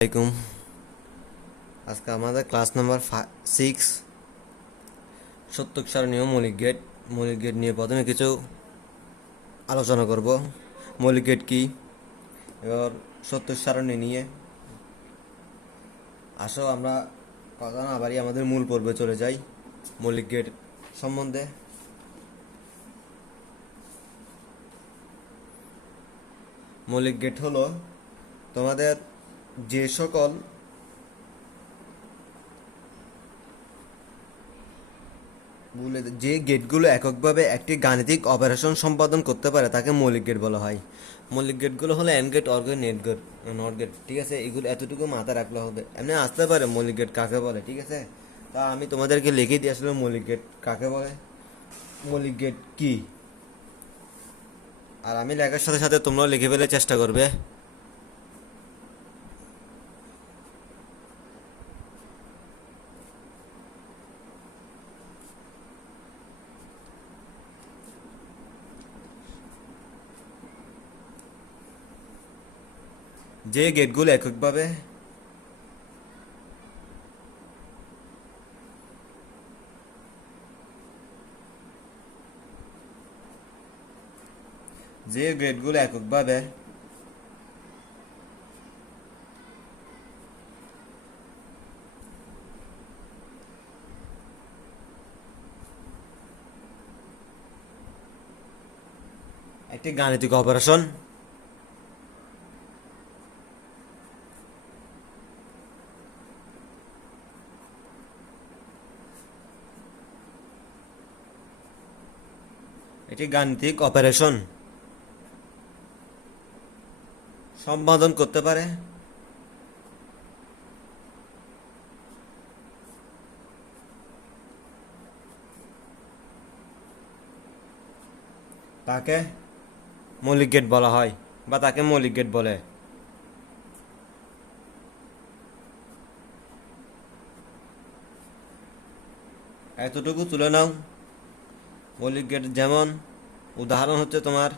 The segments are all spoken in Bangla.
আসসালামাইকুম। আজকে আমাদের ক্লাস নাম্বার 6 সত্যক সারণীয় মৌলিক গেট নিয়ে প্রথমে কিছু আলোচনা করব। মৌলিক গেট কি, এবার সত্যক সারণী নিয়ে আসো আমরা কথা না বাড়ি আমাদের মূল পর্বে চলে যাই। মৌলিক গেট সম্বন্ধে মৌলিক গেট হলো তোমাদের যে সকল যে গেটগুলো এককভাবে একটি গাণিতিক অপারেশন সম্পাদন করতে পারে তাকে মৌলিক গেট বলা হয়। মৌলিক গেটগুলো হলো and gate, or gate, net gate, not gate. ঠিক আছে, এগুলো এতটুকু মাথায় রাখলে হবে। এমনি আসতে পারে মৌলিক গেট কাকে বলে। ঠিক আছে, তা আমি তোমাদেরকে লিখে দিয়ে আসলে মৌলিক গেট কাকে বলে, মৌলিক গেট কি, আর আমি লেখার সাথে সাথে তোমরাও লিখে ফেলে চেষ্টা করবে। যে গেটগুলো এককভাবে যে গেটগুলো এককভাবে একটি গাণিতিক অপারেশন সম্পাদন করতে পারে তাকে মৌলিক গেট বলা হয় বা তাকে মৌলিক গেট বলে। এতটুকু তুলে নাও। মৌলিক গেট যেমন উদাহরণ হচ্ছে তোমার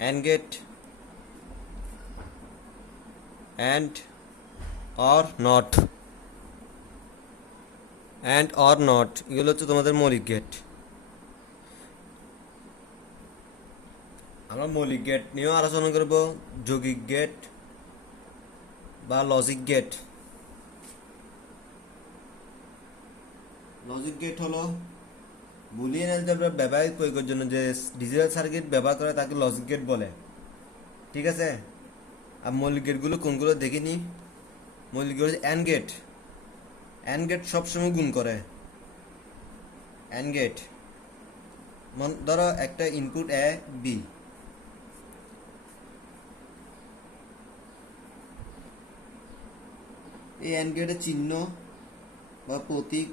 and gate, and or not, এগুলো হচ্ছে তোমাদের মৌলিক গেট। আমরা মৌলিক গেট নিয়েও আলোচনা করব, যৌগিক গেট বা লজিক গেট। লজিক গেট হলো বুলিয়ান অ্যালজেব্রা ব্যবহারিক প্রয়োগের জন্য যে ডিজিটাল সার্কিট ব্যবহার করে তাকে লজিক গেট বলে। ঠিক আছে, আর মৌলিক গেটগুলো কোনগুলো দেখিনি। মৌলিক gate and gate. And gate সবসময় গুণ করে। অ্যান্ড গেট ধরো একটা ইনপুট এ বি, এই অ্যান্ড গেটের চিহ্ন বা প্রতীক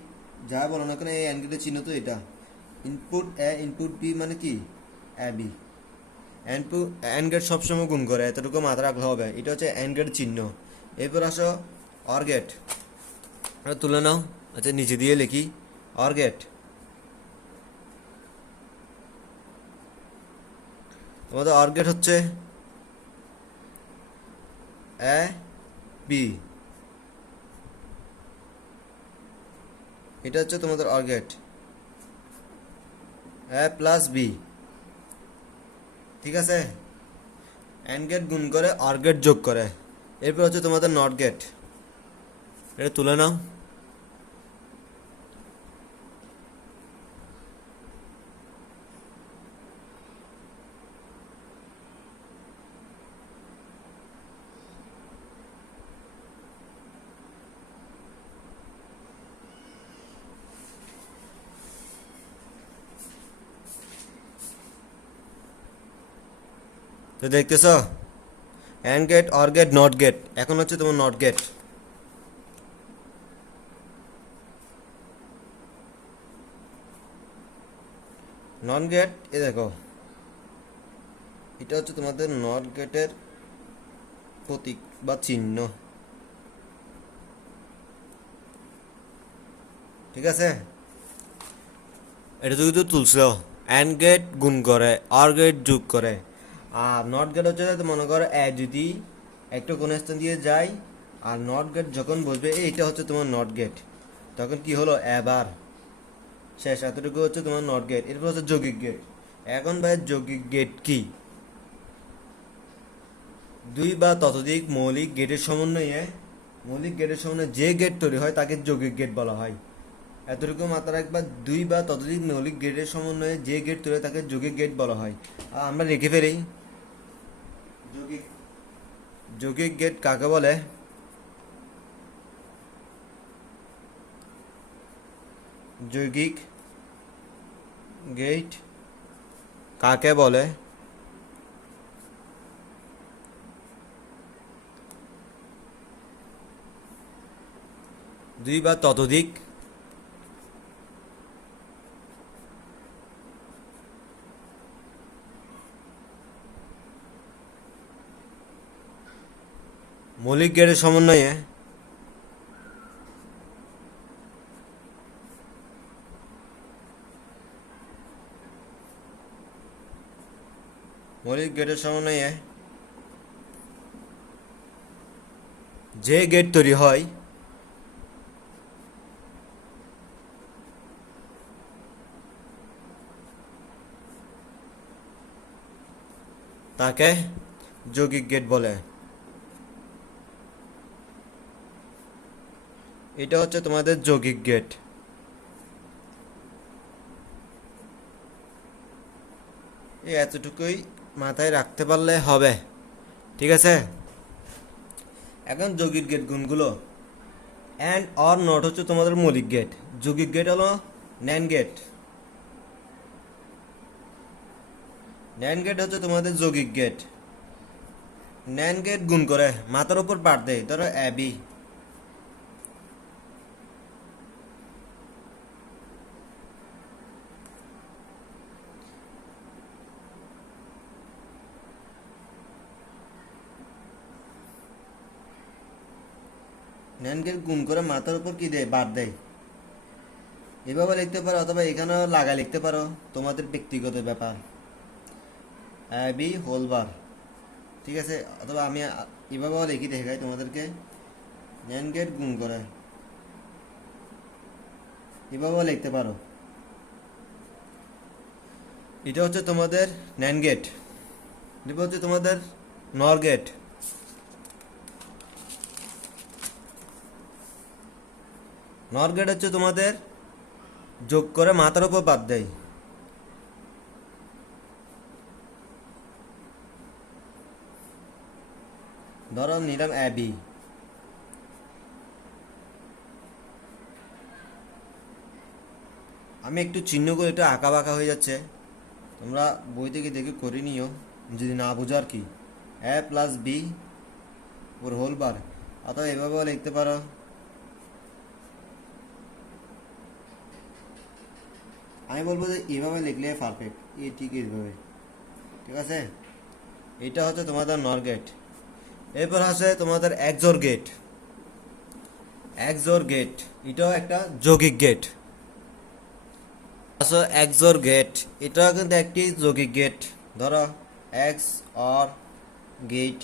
যা বলো না কেন, এই অ্যান্ড গেটের চিহ্ন তো এটা। ইনপুট এ ইনপুট বি মানে কি, এ বি। অ্যান্ড গেট সবসময় গুণ করে, এতটুকু মাথা রাখলে হবে। এটা হচ্ছে অ্যান্ড গেটের চিহ্ন। এরপর আসো অর গেট, তুলে নাও। আচ্ছা, নিচে দিয়ে লিখি অর গেট। তোমাদের অর গেট হচ্ছে এ বি, এটা হচ্ছে তোমাদের or gate, A plus B. ঠিক আছে, অ্যান্ড গেট গুণ করে, অর গেট যোগ করে। এরপর হচ্ছে তোমাদের নট গেট, এটা তুলে নাও। তো দেখতেছ and gate, or gate, not gate. এখন হচ্ছে তোমার নট গেট। নন গেট, এ দেখো, এটা হচ্ছে তোমাদের নট গেটের প্রতীক বা চিহ্ন। ঠিক আছে, এটা তো কিন্তু তুলছ। অ্যান্ড গেট গুণ করে, অর গেট যোগ করে, আর নট গেট হচ্ছে মনে করো যদি একটা কোনো স্থান দিয়ে যায় আর নট গেট যখন বলবে এইটা হচ্ছে তোমার নট গেট, তখন কি হলো এবার শেষ, এতটুকু হচ্ছে তোমার নট গেট। এরপর হচ্ছে যৌগিক গেট। এখন ভাই যৌগিক গেট কি? দুই বা ততোধিক মৌলিক গেটের সমন্বয়ে যে গেট তৈরি হয় তাকে যৌগিক গেট বলা হয়। এতটুকু মাত্রা রাখবা, দুই বা ততোধিক মৌলিক গেটের সমন্বয়ে যে গেট তৈরি হয় তাকে যৌগিক গেট বলা হয়। আর আমরা লিখে ফেলি যৌগিক যৌগিক গেট কাকে বলে? যৌগিক গেট কাকে বলে? দুই বা ততোধিক মৌলিক গেটের সমন্বয়ে যে গেট তৈরি হয় তাকে যৌগিক গেট বলে। এটা হচ্ছে তোমাদের যৌগিক গেট। এই এতটুকুই মাথায় রাখতে পারলে হবে, ঠিক আছে? এখন যৌগিক গেট গুণগুলো, অ্যান্ড অর নট হচ্ছে তোমাদের মৌলিক গেট। যৌগিক গেট হলো ন্যান্ড গেট। ন্যান্ড গেট হচ্ছে তোমাদের যৌগিক গেট। ন্যান্ড গেট গুণ করে মাথার উপর পাঠ দেয়, ধরো এ বি। ন্যান্ড গেট গুণ করে মাথার উপর কি দেয়? বার দেয়। এভাবে লিখতে পারো অথবা এখানেও লাগা লিখতে পারো, তোমাদের ব্যক্তিগত ব্যাপার। এ বি হোল বার, ঠিক আছে? অথবা আমি এভাবেও লিখি দেখাই তোমাদেরকে, ন্যান্ড গেট গুণ করে, এভাবেও লিখতে পারো। এটা হচ্ছে তোমাদের ন্যান্ড গেট। এটা হচ্ছে তোমাদের নর গেট। নর গেট হচ্ছে তোমাদের যোগ করে মাথার উপর বাদ দেয়। ধরো নিলাম এ বি, আমি একটু চিহ্ন করে, এটা আঁকা বাঁকা হয়ে যাচ্ছে, তোমরা বই থেকে দেখে করে নিও যদি না বোঝো আর কি। এ প্লাস বি ওর হোল বার, অথবা এভাবেও লিখতে পারো। আমি বলবো যে এভাবে লিখলে পারফেক্ট, ঠিক এইভাবে, ঠিক আছে? এটা হচ্ছে তোমাদের নর গেট। এরপর আছে তোমাদের এক্সোর গেট। এক্সোর গেট এটাও একটা যৌগিক গেট। আচ্ছা, এক্সোর গেট এটাও কিন্তু একটি যৌগিক গেট। ধরো XOR gate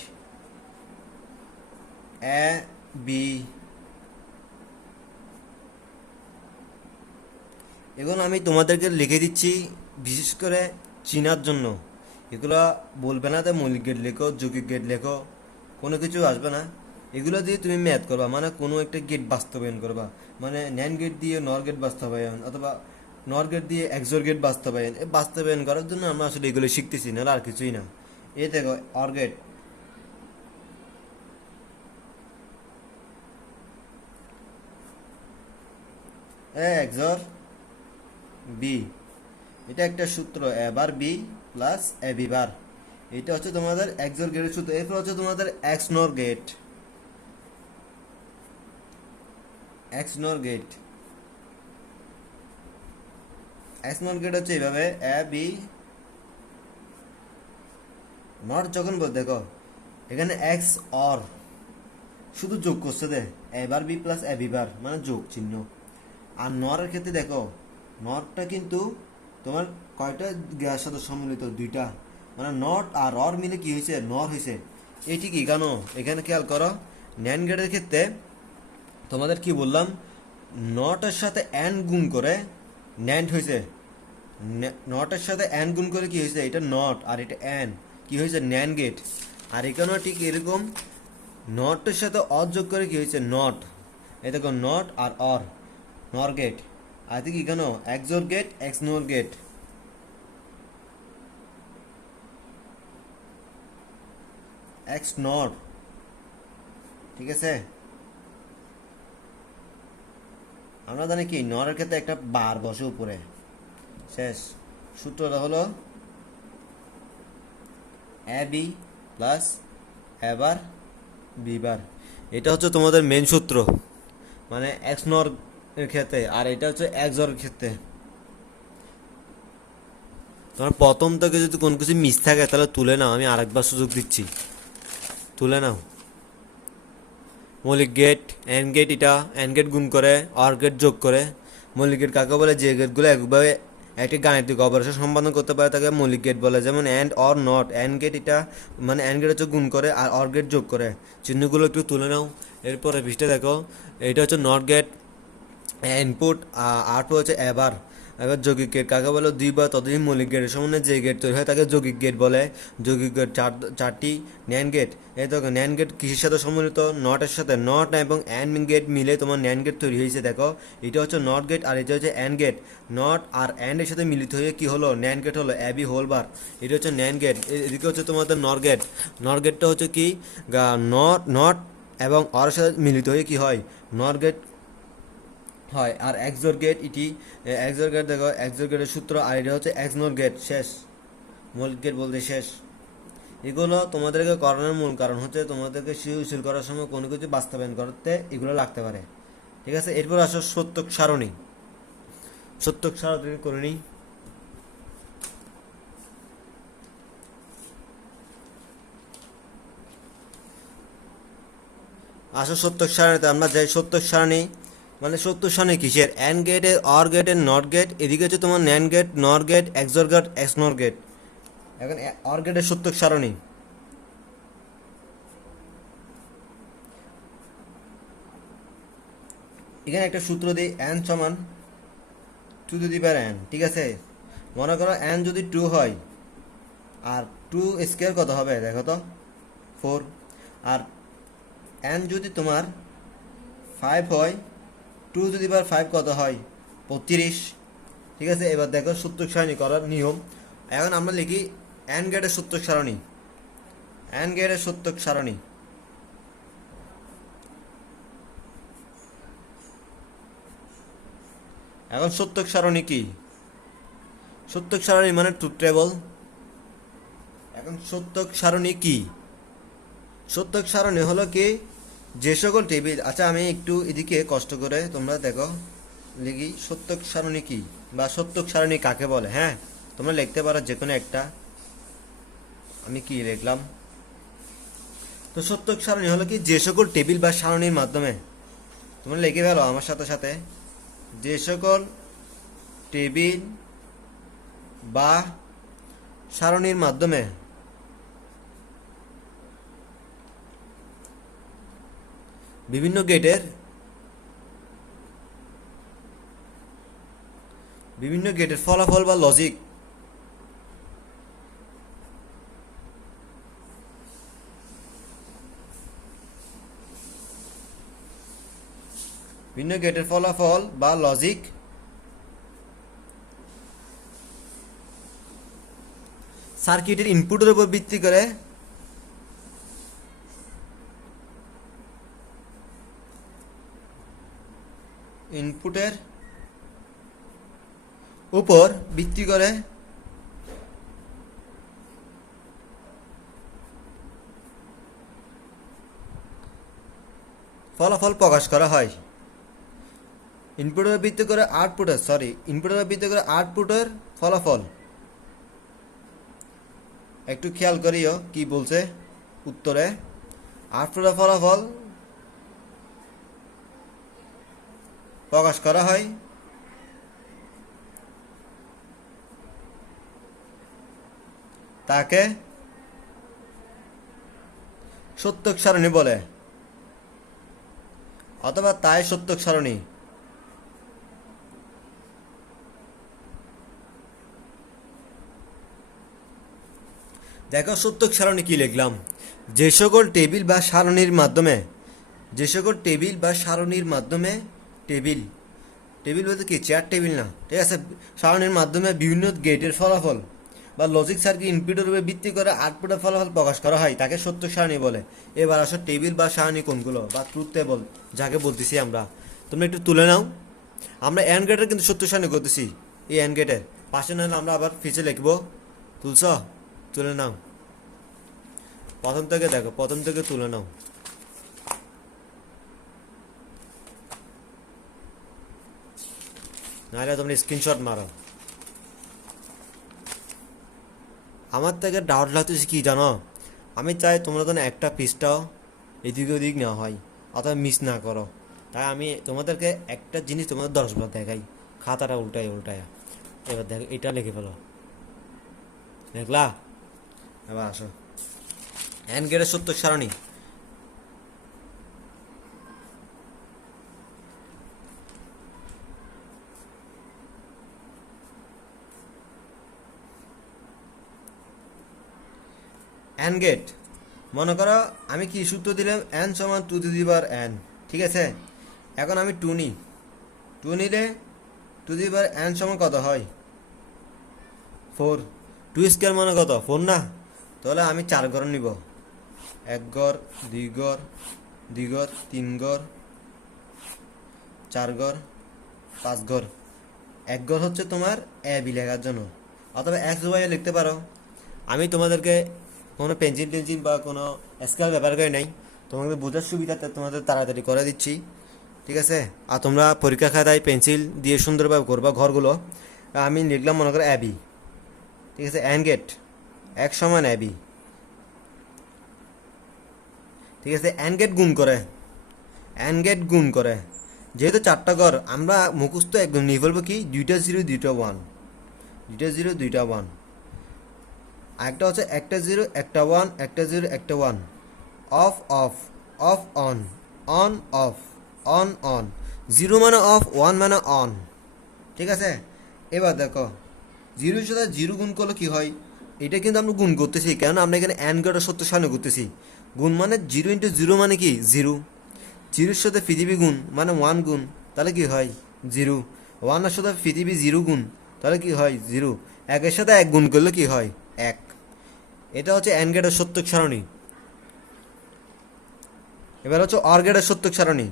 A B. এখন আমি তোমাদেরকে লিখে দিচ্ছি বিশেষ করে চিনার জন্য। এগুলো বলবে না যে মৌলিক গেট লেখো, যৌগিক গেট লেখো, কোনো কিছু আসবে না। এগুলো দিয়ে তুমি ম্যাথ করবা, মানে কোনো একটা গেট বাস্তবায়ন করবা, মানে ন্যান্ড গেট দিয়ে নর গেট বাস্তবায়ন, অথবা নর গেট দিয়ে এক্সোর গেট বাস্তবায়ন। এই বাস্তবায়ন করার জন্য আমরা আসলে এগুলো শিখতেছি, না আর কিছুই না। এই দেখো অর গেট, এক্সোর বি, এটা একটা সূত্র, এ বার বি প্লাস এ বি বার। এটা হচ্ছে তোমাদের এক্সোর গেটের সূত্র। এরপর হচ্ছে তোমাদের এক্স নর গেট। এক্স নর গেট এক্স নর গেট হচ্ছে এইভাবে, এ বি নট যখন বল, দেখো এখানে এক্স অর শুধু যোগ করছে দে, এ বার বি প্লাস এ বি বার, মানে যোগ চিহ্ন। আর নরের ক্ষেত্রে দেখো নরটা কিন্তু তোমার কয়টা গ্যাস সাথে সম্মিলিত? দুইটা। মানে নট আর অর মিলে কি হয়েছে, নর হয়েছে। এটি কি কেন, এখানে খেয়াল করো ন্যান গেটের ক্ষেত্রে তোমাদের কি বললাম, নটের সাথে অ্যান গুণ করে ন্যান্ড হয়েছে, নটের সাথে অ্যান গুণ করে কি হয়েছে, এটা নট আর এটা অ্যান, কি হয়েছে ন্যান গেট। আর এখানেও ঠিক এরকম নটের সাথে অর যোগ করে কি হয়েছে নট, এই দেখো নট আর অর, নর গেট। আর কি কেন XOR gate, XNOR gate, X not, ঠিক আছে। আমরা জানি কি নরের ক্ষেত্রে একটা বার বসে উপরে, শেষ। সূত্রটা হলো A B plus A bar B বার, এটা হচ্ছে তোমাদের মেন সূত্র, মানে এক্স নর এর ক্ষেত্রে। আর এটা হচ্ছে এক্স অর ক্ষেত্রে। তোমার প্রথম থেকে যদি কোনো কিছু মিস থাকে তাহলে তুলে নাও, আমি আরেকবার সুযোগ দিচ্ছি, তুলে নাও। মৌলিক গেট, এন্ড গেট, এটা এন্ড গেট গুণ করে অর গেট যোগ করে। মৌলিক গেট কাকে বলে, যে গেটগুলো একভাবে একটি গাণিতিক অপারেশন সম্পাদন করতে পারে তাকে মৌলিক গেট বলে, যেমন and or not. And gate এটা মানে অ্যান্ড গেট হচ্ছে গুণ করে আর অর গেট যোগ করে। চিহ্নগুলো একটু তুলে নাও। এরপরে পৃষ্ঠে দেখো, এটা হচ্ছে নট গেট, ইনপুট, আউটপুট হচ্ছে এবার। এবার যৌগিক গেট কাকে বলে, দুই বা ততোধিক মৌলিক গেটের সমন্বয়ে যে গেট তৈরি হয় তাকে যৌগিক গেট বলে। যৌগিক গেট চারটি। ন্যান গেট, এই দেখো ন্যান গেট কিসের সাথে সম্মিলিত, নটের সাথে। নট এবং অ্যান্ড গেট মিলে তোমার ন্যান গেট তৈরি হয়েছে। দেখো এটা হচ্ছে নট গেট আর এটা হচ্ছে অ্যান্ড গেট। নট আর অ্যান্ড এর সাথে মিলিত হয়ে কি হলো, ন্যান গেট হলো, এবি হোল বার। এটা হচ্ছে ন্যান গেট। এদিকে হচ্ছে তোমাদের নর গেট। নর গেটটা হচ্ছে কি, নট নট এবং অর সাথে মিলিত হয়ে কি হয়, নর গেট হয়। আর এক্সোর গেট, ইটি এক্সোর গেট দেখো, এক্সোর গেটের সূত্র, আর এটা হচ্ছে এক্সনোর গেট, শেষ। মৌলিক গেট বলতে শেষ। এগুলো তোমাদেরকে করানোর মূল কারণ হচ্ছে তোমাদেরকে সৃজনশীল করার সময় কোনো কিছু বাস্তবায়ন করতে এগুলো লাগতে পারে, ঠিক আছে। এরপর আসো সত্যক সারণী। সত্যক সারণী করে নিই। আসো সত্যক সারণীতে আমরা যাই। সত্যক সারণী মানে সত্যক সারণী কিসের, অ্যান্ড গেটে, অর গেটের, নট গেট, এদিকে হচ্ছে তোমার ন্যান গেট, নর গেট, এক্সোর গেট, এক্সনোর গেট। এখন অর গেটের সত্যক সারণী, এখানে একটা সূত্র দিই, এন সমান 2n, ঠিক আছে। মনে করো এন যদি 2 হয়, আর 2 স্কোয়ার কত হবে দেখো তো, 4। আর এন যদি তোমার 5 হয়, 2 যদি 5 কত হয়, 35, ঠিক আছে। এবার দেখো সূত্রক সারণী করার নিয়ম। এখন আমরা লিখি এন গেটের সূত্রক সারণী, এন গেটের সূত্রক সারণী। এখন সত্যক সারণী কি, সত্যক সারণী মানে ট্রুথ টেবল। এখন সত্যক সারণী কি, সত্যক সারণী হলো কি, যে সকল টেবিল, আচ্ছা আমি একটু এদিকে কষ্ট করে তোমরা দেখো লিখি সত্যক সারণী কি বা সত্যক সারণী কাকে বলে। হ্যাঁ, তোমরা লিখতে পারো যে কোনো একটা। আমি কি লিখলাম, তো সত্যক সারণী হলো কি, যে সকল টেবিল বা সারণীর মাধ্যমে, তোমরা লিখে ফেলো আমার সাথে সাথে, যে সকল টেবিল বা সারণীর মাধ্যমে বিভিন্ন গেটের ফলাফল বা লজিক বিভিন্ন গেটের ফলাফল বা লজিক সার্কিটের ইনপুটের উপর ভিত্তি করে ফলাফল প্রকাশ করা হয়। ইনপুটের ভিত্তি করে আউটপুটের ফলাফল। একটু খেয়াল করিও কি বলছে উত্তরে, আউটপুটের ফলাফল প্রকাশ করা হয় তাকে সত্যক সারণী বলে, অথবা তাই সত্যক সারণী। দেখো সত্যক সারণী কি লিখলাম, যে সকল টেবিল বা সারণীর মাধ্যমে, যে সকল টেবিল বা সারণীর মাধ্যমে, টেবিল টেবিল বলতে কি চেয়ার টেবিল না, ঠিক আছে, সারণীর মাধ্যমে বিভিন্ন গেটের ফলাফল বা লজিক সার্কিট ইনপুটের উপর ভিত্তি করে আউটপুটের ফলাফল প্রকাশ করা হয়, তাকে সত্যক সারণী বলে। এবার আসো টেবিল বা সারণী কোনগুলো, বা ট্রুথ টেবল যাকে বলতেছি আমরা। তোমরা একটু তুলে নাও, আমরা এন গেটের কিন্তু সত্যক সারণী করতেছি, এই এন গেটের পাশে না আমরা আবার ফিচে লিখবো। তুলছ? তুলে নাও, প্রথম থেকে দেখো, প্রথম থেকে তুলে নাও। নাহলে তোমরা স্ক্রিনশট মারো। আমার থেকে ডাউট লাগতেছে কি জানো, আমি চাই তোমরা যেন একটা পিসটাও এদিক ওদিক নেওয়া হয় অথবা মিস না করো। তাই আমি তোমাদেরকে একটা জিনিস তোমাদের 10 বার দেখাই, খাতাটা উল্টাই উল্টায়। এবার দেখো, এটা লিখে ফেলো, দেখলা? এবার আসো এন গেটের সত্যক সারণী। এন গেট, মনে করো আমি কি সূত্র দিলাম, এন সমান 2^n, ঠিক আছে। এখন আমি 2 নিই, 2 নিলে 2^n সমান কত হয়? 4। 2 স্কোয়ার মানে কত? 4 না? তাহলে আমি 4 ঘর নিব, 1 ঘর, 2 ঘর, 2 ঘর, 3 ঘর, 4 ঘর, 5 ঘর। 1 ঘর হচ্ছে তোমার এ বি লেখার জন্য, অথবা এক্স ওয়াই লিখতে পারো। আমি তোমাদেরকে কোনো পেন্সিল টেন্সিল বা কোনো স্কেল ব্যবহার করে নাই, তোমাদের বোঝার সুবিধাতে তোমাদের তাড়াতাড়ি করে দিচ্ছি, ঠিক আছে। আর তোমরা পরীক্ষা খাতায় পেন্সিল দিয়ে সুন্দরভাবে করবা ঘরগুলো। আমি লিখলাম মনে করো অ্যাবি, ঠিক আছে। অ্যান্ড গেট এক সমান অ্যাবি, ঠিক আছে। অ্যান্ড গেট গুণ করে, অ্যান্ড গেট গুণ করে, যেহেতু 4টা ঘর আমরা মুখস্থ একদম নিয়ে ফেলবো কি 2টা 0 2টা 1, 2টা 0 2টা 1। আরেকটা হচ্ছে একটা 0 একটা 1, একটা 0 একটা 1। Of of, of on, on of, on on. 0 মানে অফ, 1 মানে অন, ঠিক আছে। এবার দেখো 0-র সাথে 0 গুণ করলে কি হয়, এটা কিন্তু আমরা গুণ করতেছি, কেন আমরা এখানে অ্যান্ড গেটের সত্য সামনে করতেছি। গুণ মানে 0 × 0 মানে কি 0, 0-র সাথে পৃথিবী গুণ মানে 1 গুণ, তাহলে কি হয় 0। 1-এর সাথে পৃথিবী 0 গুণ, তাহলে কি হয় 0। 1-এর সাথে 1 গুণ করলে কি হয় 1। এটা হচ্ছে অ্যান্ড গেটের সত্যক সারণী। এবার হচ্ছে অর গেটের সত্যক সারণী।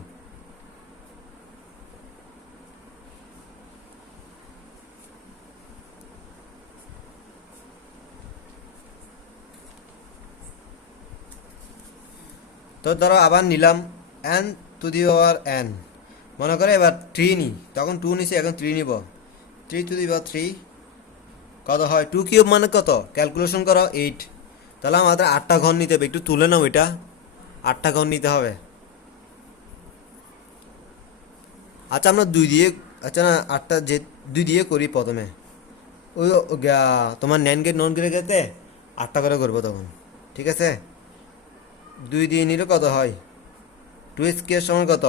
তো ধরো আবার নিলাম n^n, মনে করে এবার 3 নিই, তখন 2 নিছি, এখন 3 নিব। 3^3 কত হয়? 2³ মানে কত? ক্যালকুলেশন করো 8। তাহলে আমাদের 8টা ঘর নিতে হবে, একটু তুলে নাও, এটা 8টা ঘর নিতে হবে। আচ্ছা আমরা 2 দিয়ে, আচ্ছা না 8টা যে 2 দিয়ে করি প্রথমে, ওই তোমার ন্যান গেট নন গেটে গেতে 8টা করে করবো তখন, ঠিক আছে। 2 দিয়ে নিলে কত হয়? 2 স্কোয়ার সমান কত?